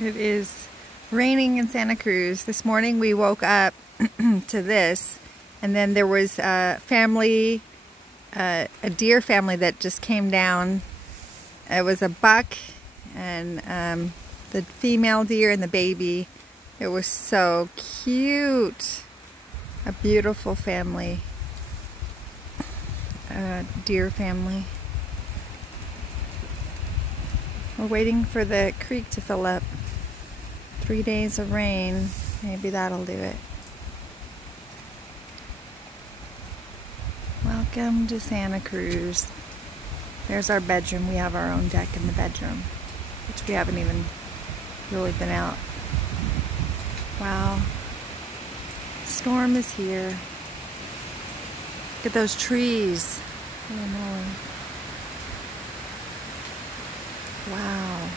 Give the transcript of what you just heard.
It is raining in Santa Cruz. This morning we woke up to this, and then there was a family, a deer family that just came down. It was a buck and the female deer and the baby. It was so cute. A beautiful family, deer family. We're waiting for the creek to fill up. 3 days of rain, maybe that'll do it. Welcome to Santa Cruz. There's our bedroom. We have our own deck in the bedroom, which we haven't even really been out. Wow. Storm is here. Look at those trees. Oh no. Wow.